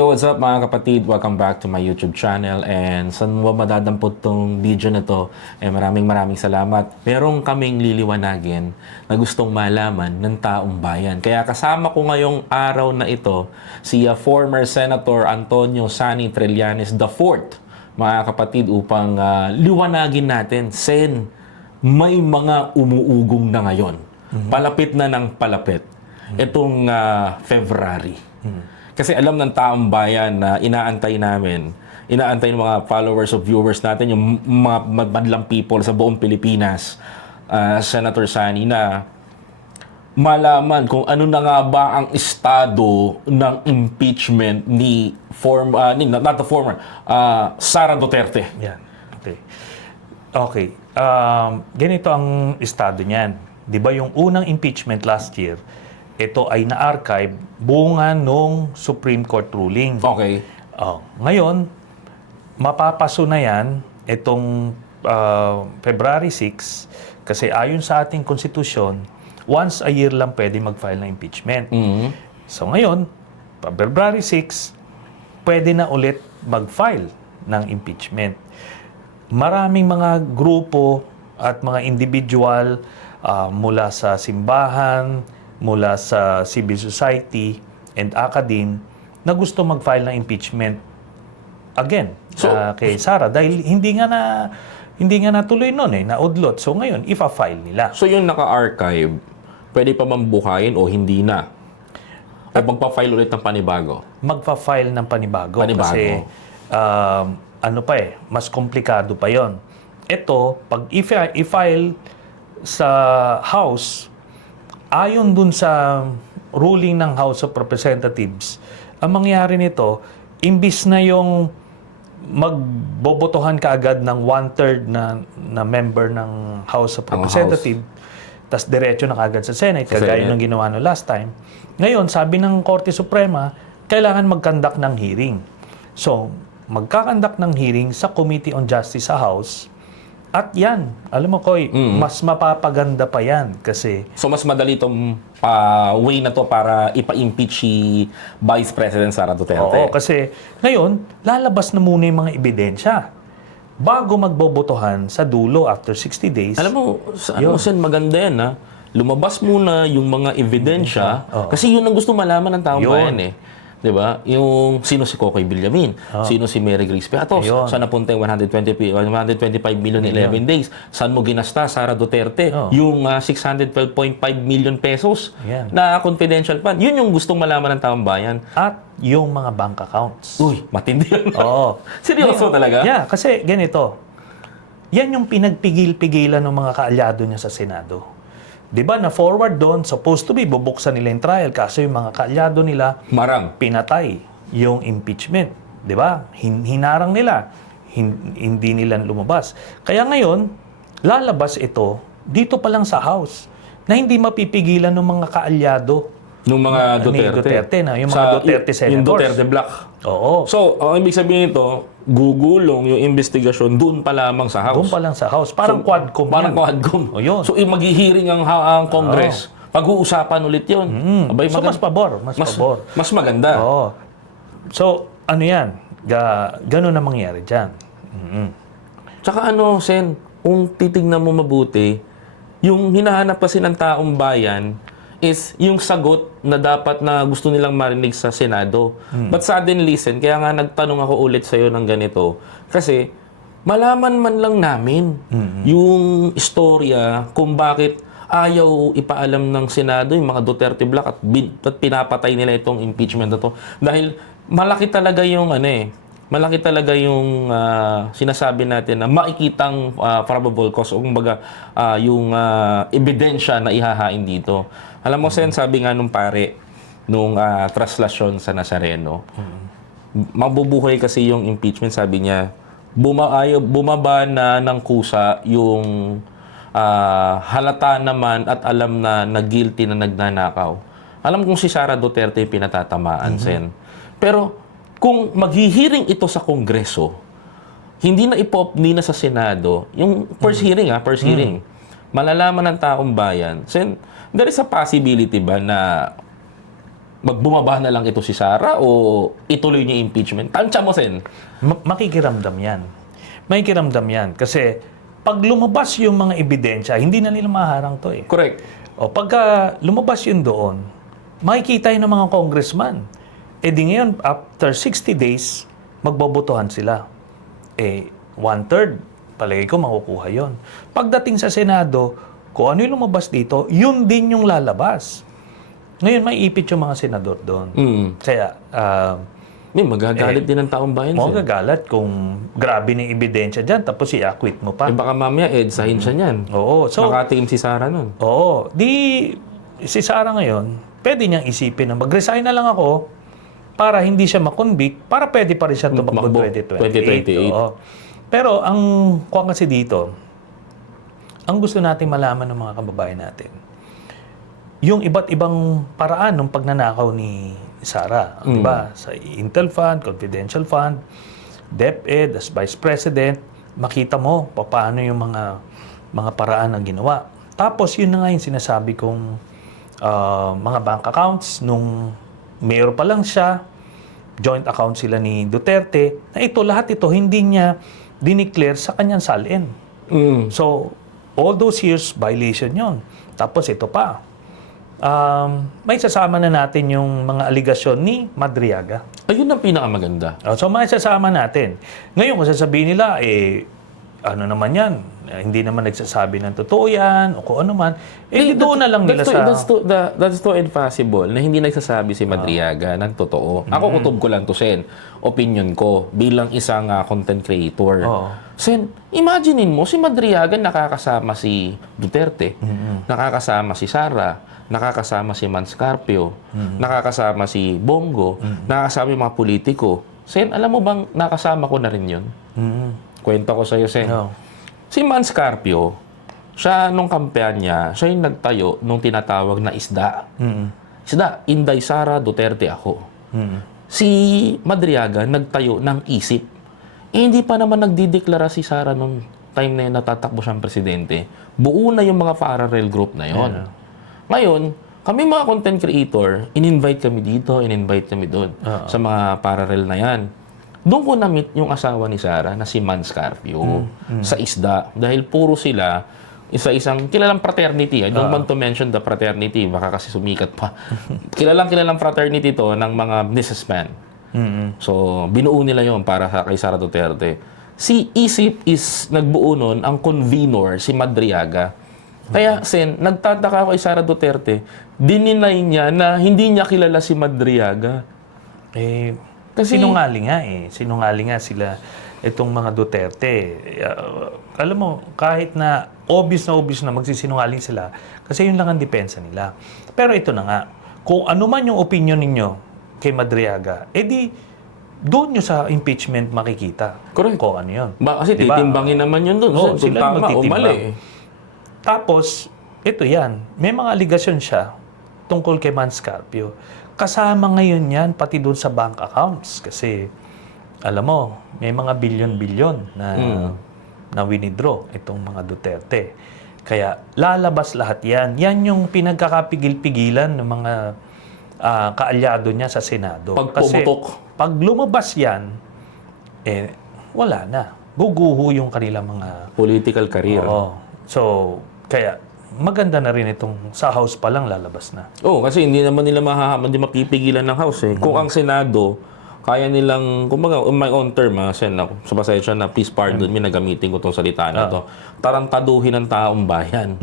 Yo, what's up mga kapatid? Welcome back to my YouTube channel. And saan mo madadampot tong video na to? Maraming salamat. Merong kaming liliwanagin na gustong malaman ng taong bayan. Kaya kasama ko ngayong araw na ito si former Senator Antonio Sani Trillanes IV, mga kapatid, upang liwanagin natin, Sen, may mga umuugong na ngayon. Palapit na ng palapit. Itong February. Kasi alam ng taong bayan na inaantay ng mga followers of viewers natin, yung mga madlang people sa buong Pilipinas, Senator Sani, na malaman kung ano na nga ba ang estado ng impeachment ni Sara Duterte. Yan. Okay. Okay. Ganito ang estado niyan. 'Di ba yung unang impeachment last year, ito ay na-archive bunga nung Supreme Court ruling. Okay. Ngayon, mapapaso na yan itong February 6 kasi ayon sa ating konstitusyon, once a year lang pwede mag-file ng impeachment. So ngayon, February 6, pwede na ulit mag-file ng impeachment. Maraming mga grupo at mga individual mula sa simbahan, mula sa civil society and academe na gusto mag-file ng impeachment again kay Sara dahil hindi nga natuloy noon naudlot. So ngayon ipa-file nila. So yung naka-archive, pwede pa mambuhayin o hindi na? O magpa-file ulit ng panibago? Magpa-file ng panibago. Kasi mas komplikado pa 'yon. Ito, pag i-file sa House, ayon dun sa ruling ng House of Representatives, ang mangyari nito, imbis na yung magbobotohan ka agad ng 1/3 na member ng House of Representatives, tas diretso na kagad sa Senate, kagaya ng ginawa no last time. Ngayon, sabi ng Korte Suprema, kailangan mag-conduct ng hearing. So, magkakandak ng hearing sa Committee on Justice sa House. At yan, alam mo Koy, mas mapapaganda pa yan kasi... So mas madali itong way na to para ipa-impeach si Vice President Sara Duterte. Oo, kasi ngayon, lalabas na muna yung mga ebidensya bago magbobotohan sa dulo after 60 days. Alam mo, Sen, maganda yan ha. Lumabas muna yung mga ebidensya kasi yun ang gusto malaman ng taong bayan 'Di ba? Yung sino si Cocoy Villamin, sino si Mary Grace Piatos, saan napunta yung 125 million in 11 days, saan mo ginasta Sara Duterte, yung 612.5 million pesos na confidential fund. Yun yung gustong malaman ng taong bayan. At yung mga bank accounts. Uy, matindi yan. Oo. Seryoso talaga? Yeah, kasi ganito. Yan yung pinagpigil-pigilan ng mga kaalyado niya sa Senado. 'Di ba na forward doon, supposed to be bubuksan nila yung trial kasi yung mga kaalyado nila pinatay yung impeachment. 'Di ba? Hinarang nila. Hindi nila lumabas. Kaya ngayon, lalabas ito dito pa lang sa House na hindi mapipigilan ng mga kaalyado nung mga Duterte na, yung mga Duterte senators. Yung Duterte Black. Oo. So, ang ibig sabihin ito, gugulong yung investigasyon doon pa lamang sa House. Doon pa lang sa House. Parang quadcom Parang quadcom. O yun. So, maghihiring ang Congress. Pag-uusapan ulit yun. Abay, so, mas pabor. Mas maganda. Oo. So, ano yan? Ganun na mangyari dyan. Tsaka Sen, kung titignan mo mabuti, yung hinahanap kasi ng taong bayan is yung sagot na dapat na gusto nilang marinig sa Senado. But suddenly, Sen, kaya nga nagtanong ako ulit sa'yo ng ganito. Kasi, malaman man lang namin yung istorya kung bakit ayaw ipaalam ng Senado yung mga Duterte Black at pinapatay nila itong impeachment na to. Dahil malaki talaga yung malaki talaga yung sinasabi natin na makikitang probable cause o kumbaga yung ebidensya na ihahain dito. Alam mo, Sen, sabi nga nung pare nung traslasyon sa Nazareno, mabubuhay kasi yung impeachment, sabi niya, bumaba na ng kusa yung halata naman at alam na guilty na nagnanakaw. Alam kong si Sara Duterte yung pinatatamaan, Sen. Pero kung maghihiring ito sa Kongreso, hindi na ipopni na sa Senado, yung first hearing, malalaman ng taong bayan, Sen, there is a possibility ba na magbumaba na lang ito si Sara o ituloy niya yung impeachment? Tansya mo, Sen. Makikiramdam yan. Makikiramdam yan. Kasi pag lumabas yung mga ebidensya, hindi na nila maharang to eh. Correct. O pagka lumabas yun doon, makikita yun ng mga congressman. Eh di ngayon, after 60 days, magbobotohan sila. Eh, 1/3, palagay ko makukuha yon. Pagdating sa Senado, kung ano yung lumabas dito, yun din yung lalabas. Ngayon, may ipit yung mga senador doon. Kaya, Magagalit din ng taong bayan, Sen. magagalat kung grabe na yung ebidensya dyan, tapos i-acquit mo pa. Eh baka mamaya, EDSAhin siya niyan. Oo. So, Nakatingin si Sara nun. oo. Si Sara ngayon, pwede niyang isipin na mag-resign na lang ako para hindi siya makonvict, para pwede pa rin siya tumakbo Makbo, 2028. Oo. Pero ang kuha kasi dito, ang gusto natin malaman ng mga kababayan natin, yung iba't ibang paraan ng pagnanakaw ni Sara, di ba? Sa Intel Fund, Confidential Fund, DepEd, as Vice President, makita mo paano yung mga paraan ang ginawa. Tapos yun na nga yung sinasabi kong mga bank accounts nung mayor pa lang siya, joint account sila ni Duterte, na ito, lahat ito, hindi niya dineclare sa kanyang salin. So, all those years, violation yon. Tapos ito pa, may sasama na natin yung mga aligasyon ni Madriaga. Ayun ang pinakamaganda. So, may sasama natin. Ngayon, kung sasabihin nila, ano naman yan, hindi naman nagsasabi ng totoo yan, o kung ano man, doon na lang nila sa... That's too impossible na hindi nagsasabi si Madriaga ng totoo. Ako, kutob ko lang to, Sen. Opinion ko bilang isang content creator. Sen, imaginein mo, si Madriaga nakakasama si Duterte, nakakasama si Sara, nakakasama si Manscarpio, nakakasama si Bongo, nakakasama yung mga politiko. Sen, alam mo bang nakasama ko na rin yun? Kwento ko sa'yo, Sen. Si Manscarpio, siya nung kampanya, siya yung nagtayo nung tinatawag na isda. Isda, Inday Sara, Duterte ako. Si Madriaga nagtayo ng isip. Hindi pa naman nagdideklara si Sara nung time na yun natatakbo siyang presidente. Buo na yung mga parallel group na yon. Ngayon, kami mga content creator, in-invite kami dito, in-invite kami doon sa mga parallel na yan. Doon ko na-meet yung asawa ni Sara na si Manscarpio sa isda. Dahil puro sila isa-isang kilalang fraternity. I don't want to mention the fraternity. Baka kasi sumikat pa. kilalang fraternity to ng mga businessmen. So, binuo nila yon para kay Sara Duterte. Si Isip is nagbuo nun, ang convenor, si Madriaga. Kaya, Sen, nagtataka ako kay Sara Duterte, dininay niya na hindi niya kilala si Madriaga. Kasi sinungaling nga sila itong mga Duterte. Alam mo, kahit na obvious na magsisinungaling sila, kasi yun lang ang depensa nila. Pero ito na nga, kung ano man yung opinion ninyo kay Madriaga, edi doon nyo sa impeachment makikita. Correct. Kung ano yun. Kasi diba? Titimbangin naman yun doon. Kung sila tama o mali. Tapos, ito yan, may mga aligasyon siya tungkol kay Manscarpio. Kasama ngayon yan, pati doon sa bank accounts. Kasi, alam mo, may mga bilyon-bilyon na winidraw itong mga Duterte. Kaya, lalabas lahat yan. Yan yung pinagkakapigil-pigilan ng mga kaalyado niya sa Senado. Kasi, pag lumabas yan, wala na. Guguho yung kanilang mga... Political career. So, kaya maganda na rin itong sa House pa lang lalabas na. Kasi hindi naman nila hindi mapipigilan ng House eh. Kung ang Senado, kaya nilang, kumbaga, on my own term, Sen, sa pasensya na, please pardon me, nagamitin ko itong salita na ito, tarantaduhin ng taong bayan.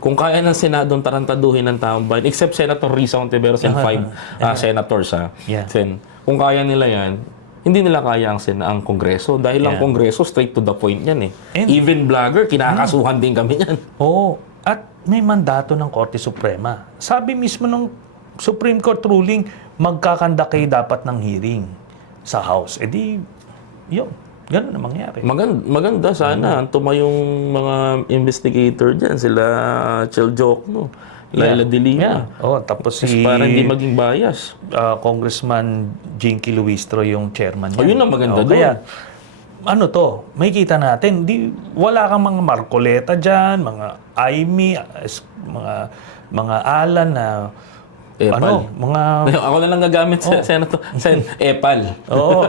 Kung kaya ng Senado tarantaduhin ng taong bayan, except Senator Risa Ontiveros and 5 senators, Sen, kung kaya nila yan, hindi nila kaya ang Kongreso. Dahil ang Kongreso, straight to the point yan eh. Even vlogger, kinakasuhan din kami yan. At may mandato ng Korte Suprema. Sabi mismo ng Supreme Court ruling, magkakanda kayo dapat ng hearing sa House. Yun. Ganun na mangyari. Maganda sana. Tumayong mga investigator dyan. Sila Chel Jokno, Laila De Lima. Tapos para hindi maging bias. Congressman Jinky Luistro yung chairman niya. Yun ang maganda doon. Kaya, may kita natin, wala kang mga Marcoleta dyan, mga Aimee, mga Alan na Epal. mga... Ako na lang gagamit sa Senator. Epal. Oo.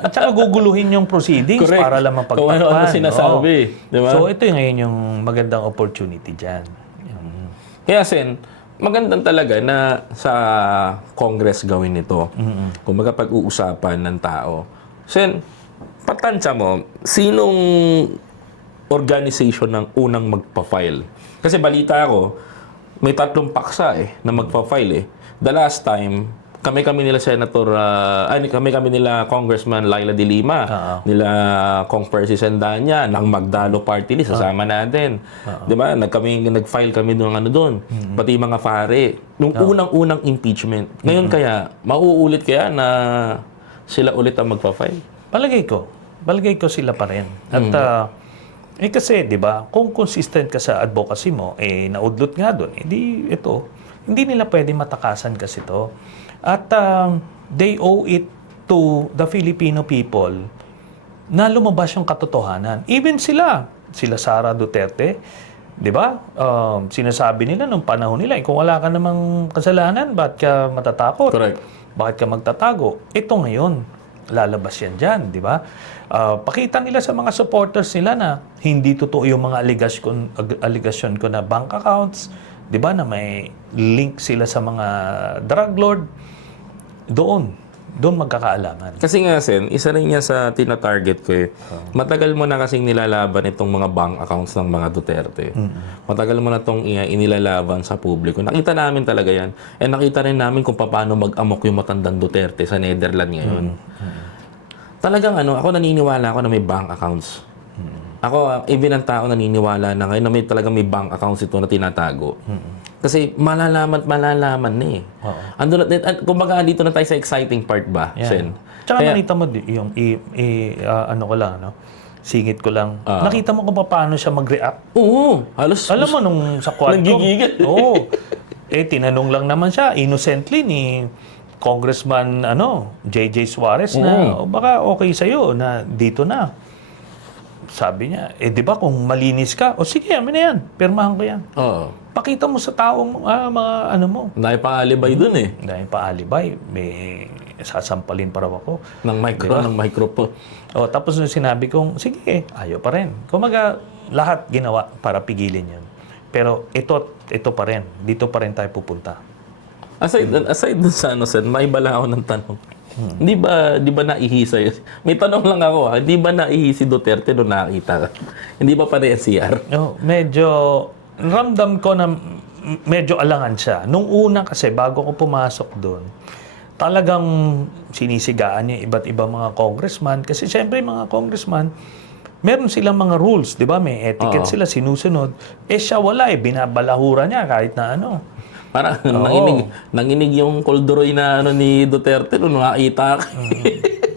At saka guguluhin yung proceedings Correct. para lang mapagtakpan. Kung ano-ano sinasabi. Di ba? So, ito yung ngayon yung magandang opportunity dyan. Kaya Sen, magandang talaga na sa Congress gawin ito. Kung magkapag-uusapan ng tao. Sen, patansya mo, sinong organization ng unang magpa-file? Kasi balita ko, may 3 paksa na magpa-file The last time, kami nila Senator, kami nila Congressman Laila de Lima, nila Kong Percy Sendanya, ng Magdalo Party List, sasama natin. Di ba? Nag-file kami doon, pati mga pare. Nung unang-unang impeachment. Ngayon kaya, mauulit kaya na sila ulit ang magpa-file? Palagay ko sila pa rin. At kasi, di ba, kung consistent ka sa advocacy mo, naudlot nga doon, hindi nila pwede matakasan kasi to. At they owe it to the Filipino people na lumabas yung katotohanan. Even sila Sara Duterte, di ba? Sinasabi nila nung panahon nila, kung wala ka namang kasalanan, bakit ka matatakot? Correct. Bakit ka magtatago? Ito ngayon, lalabas yan dyan, di ba? Pakita nila sa mga supporters nila na hindi totoo yung mga allegation ko na bank accounts, di ba, na may link sila sa mga drug lord. Doon magkakaalaman. Kasi nga, Sen, isa rin niya sa tina-target ko Matagal mo na kasing nilalaban itong mga bank accounts ng mga Duterte. Matagal mo na itong inilalaban sa publiko. Nakita namin talaga yan. And nakita rin namin kung paano mag-amok yung matandang Duterte sa Netherlands ngayon. Talagang ako naniniwala ako na may bank accounts. Ako, even ang tao naniniwala na ngayon na talagang may bank accounts ito na tinatago. Kasi malalaman na Andun na, kumbaga dito na tayo sa exciting part ba, Sen? Tsaka nakita mo yung singit ko lang. Nakita mo kung paano siya mag-react. Oo, halos. Alam mo nung sa Quadcom. Nagigigil. Oo. Tinanong lang naman siya innocently ni Congressman JJ Suarez na baka okay sa'yo na dito na. Sabi niya, di ba kung malinis ka, sige, amin na yan. Pirmahan ko yan. Oo. Pakita mo sa taong mga mo. Dahil pa-alibay dun Dahil pa-alibay, may sasampalin pa raw ako. Ng microphone. Tapos nung sinabi kong, sige, ayaw pa rin. Kumaga, lahat ginawa para pigilin yun. Pero ito pa rin. Dito pa rin tayo pupunta. Aside dun sa Sen, may bala ako ng tanong. Di ba naihi sa'yo? May tanong lang ako Di ba naihi si Duterte nung nakita ka? Hindi ba pa rin CR? Medyo ramdam ko na medyo alangan siya. Nung una kasi, bago ko pumasok doon, talagang sinisigaan niya iba't ibang mga congressman. Kasi siyempre mga congressman, meron silang mga rules, di ba? May etiquette sila, sinusunod. Siya wala binabalahura niya kahit na Parang nanginig yung kolduroy na ni Duterte nung nakita ka.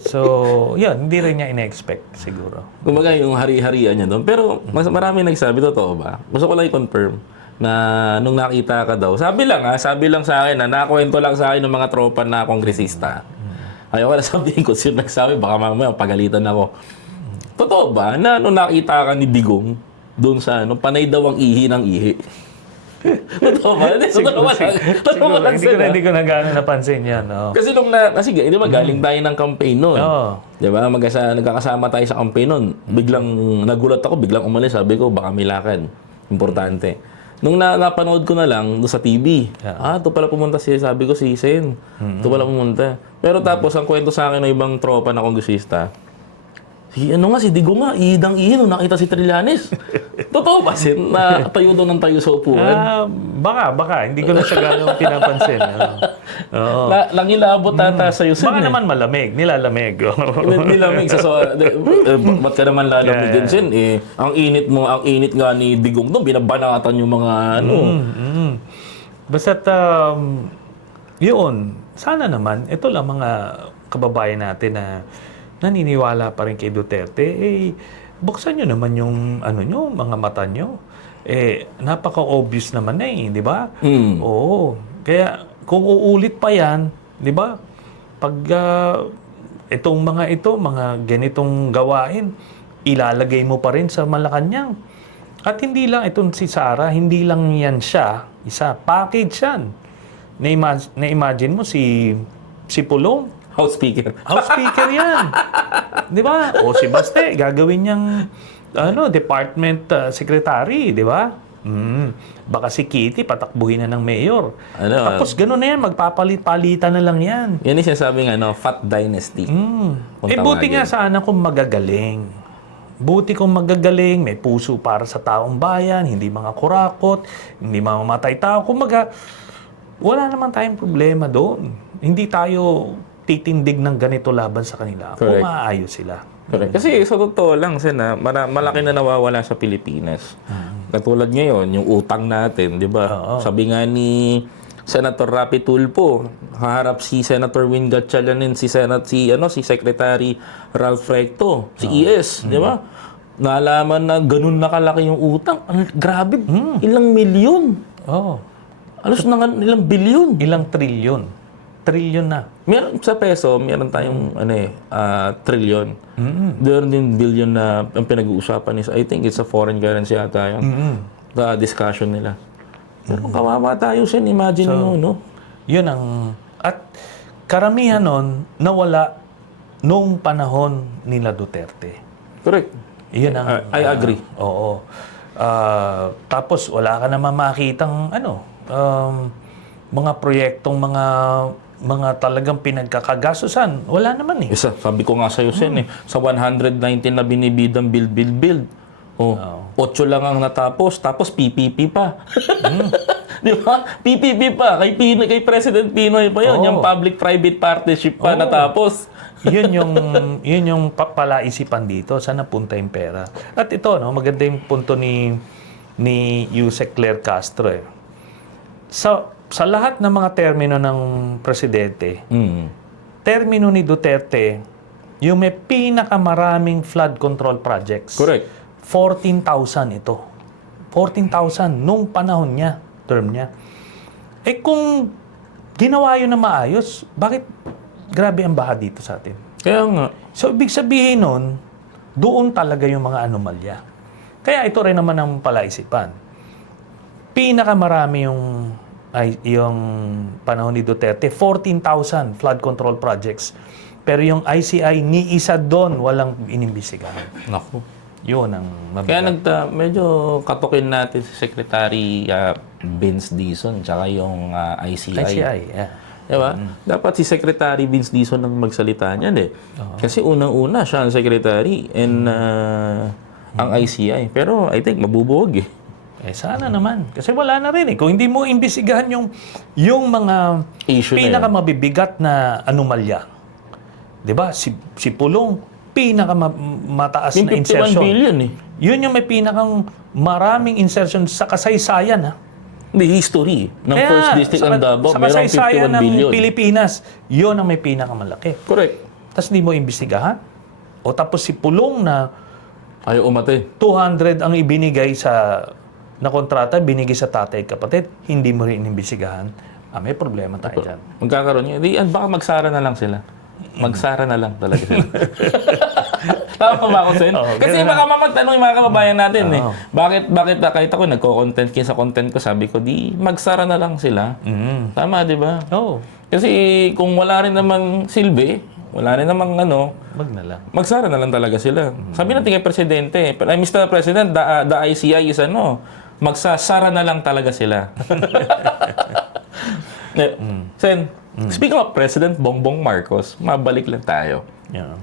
So, yun, hindi rin niya ina-expect siguro. Kumbaga yung hari-harian niya doon. Pero marami nagsabi, totoo ba? Gusto ko lang i-confirm na nung nakita ka daw, sabi lang sa akin nakakwento lang sa akin ng mga tropa na kongresista. Ayaw ko na sabihin ko sino nagsabi, baka mamaya pagalitan ako. Totoo ba na nung nakita ka ni Digong doon sa panay daw ang ihi ng ihi? Totoo ba? Hindi ko na gano'n napansin yan. Kasi kasi di ba galing tayo ng campaign noon. Di ba? Nagkakasama tayo sa campaign noon. Biglang nagulat ako, biglang umalis. Sabi ko, baka may lakad. Importante. Nung napanood ko na lang doon sa TV, ito pala pumunta sabi ko si Sen. Ito pala pumunta. Pero tapos, ang kwento sa akin ng ibang tropa na kongresista, si Digong nga, ihidang-ihi nung nakita si Trillanes. Totoo ba, Sen, na tayo doon ng tayo sa upuan? Baka. Hindi ko na siya gano'ng pinapansin. Langilabot tata sa'yo, Sen. Baka naman malamig. Nilalamig. Nilamig. Ba't ka naman lalamigin, Sen? Ang init nga ni Digong doon, binabanatan yung mga Basta't, yun. Sana naman, ito lang mga kababayan natin na naniniwala pa rin kay Duterte, buksan nyo naman yung mga mata nyo. Napaka-obvious naman di ba? Oo. Kaya kung uulit pa yan, di ba? Pag mga ganitong gawain, ilalagay mo pa rin sa Malacanang. At hindi lang itong si Sara, hindi lang yan siya, package yan. Na-imagine mo si Pulong, House Speaker. House Speaker yan. Di ba? O si Baste, gagawin niyang department secretary, di ba? Baka si Kitty, patakbuhin na ng mayor. Tapos gano'n na yan, magpapalit-palitan na lang yan. Yan yung sinasabing Fat Dynasty. Kung Buti tawagin. nga sana kung magagaling. Buti kung magagaling, may puso para sa taong bayan, hindi mga kurakot, hindi mamamatay tao. Kumbaga, wala naman tayong problema doon. Hindi tayo titindig ng ganito laban sa kanila. Kung Correct. maayos sila. Correct. Kasi sa totoo lang, malaki na nawawala sa Pilipinas. Katulad ngayon, yung utang natin, di ba? Oo. Sabi nga ni Senator Rapi Tulfo, haharap si Senator Win Gatchalian, si Secretary Ralph Recto, si ES, di ba? Nalaman na ganun na kalaki yung utang. Grabe, ilang milyon. Oh. Alos na nga, ilang bilyon. Ilang trilyon. Trilyon na. Meron sa peso, meron tayong trillion. Meron din billion na ang pinag-uusapan is I think it's a foreign currency ata yun. The discussion nila. Pero kawawa tayo sin, imagine mo, no? Yun ang... At karamihan nun, nawala nung panahon nila Duterte. Correct. Yun ang... I agree. Oo. Tapos wala ka naman makitang mga proyektong mga talagang pinagkakagasusan. Wala naman eh. Isa, sabi ko nga sa'yo, Sen, sa 119 na binibidang build. Oh, 8 lang ang natapos, tapos PPP pa. Di ba? PPP pa. Kay President Pinoy pa yun. Oo. Yung public-private partnership pa natapos. yun yung palaisipan dito. Saan napunta yung pera? At ito, maganda yung punto ni Yusek Claire Castro. Eh. Sa lahat ng mga termino ng presidente, termino ni Duterte, yung may pinakamaraming flood control projects. Correct. 14,000 ito. 14,000 nung panahon niya, term niya. Eh kung ginawa yun na maayos, bakit grabe ang baha dito sa atin? Kaya nga. So, ibig sabihin nun, doon talaga yung mga anomalya. Kaya ito rin naman ang palaisipan. Pinakamarami yung panahon ni Duterte, 14,000 flood control projects. Pero yung ICI, ni isa doon, walang inimbisigahan. Naku. Yun ang Kaya mabigat. medyo katukin natin si Secretary Vince Dizon tsaka yung ICI. ICI, yeah. Diba? Dapat si Secretary Vince Dizon ang magsalita niyan eh. Kasi unang-una siya ang secretary and ang ICI. Pero I think mabubuwag eh. Sana naman. Kasi wala na rin eh. Kung hindi mo imbisigahan yung mga Issue na pinakamabibigat na anomalya. 'Di ba? Si Pulong, pinakamataas Yung na 51 insertion. billion eh. Yun yung may pinakang maraming insertion sa kasaysayan. The history ng First District ng Davao, sa mayroong kasaysayan 51 ng billion. Pilipinas, yun ang may pinakamalaki. Correct. Tapos hindi mo imbestigahan. O tapos si Pulong na Ayaw umate. 200 ang ibinigay na kontrata, binigay sa tatay at kapatid, hindi mo rin inimbestigahan. May problema tayo dyan. Magkakaroon niya. Baka magsara na lang sila. Magsara na lang talaga sila. Tama ba ako, Sen? Kasi baka mamagtanong yung mga kababayan natin eh. Bakit kahit ako nagko-content sa content ko, sabi ko, magsara na lang sila. Tama, di ba? Oo. Kasi kung wala rin namang silbi, wala rin namang Wag na lang. magsara na lang talaga sila. Sabi natin kay Presidente, Mr. President, the ICI is magsasara na lang talaga sila. Sen, speaking of President Bongbong Marcos, mabalik lang tayo. Yeah.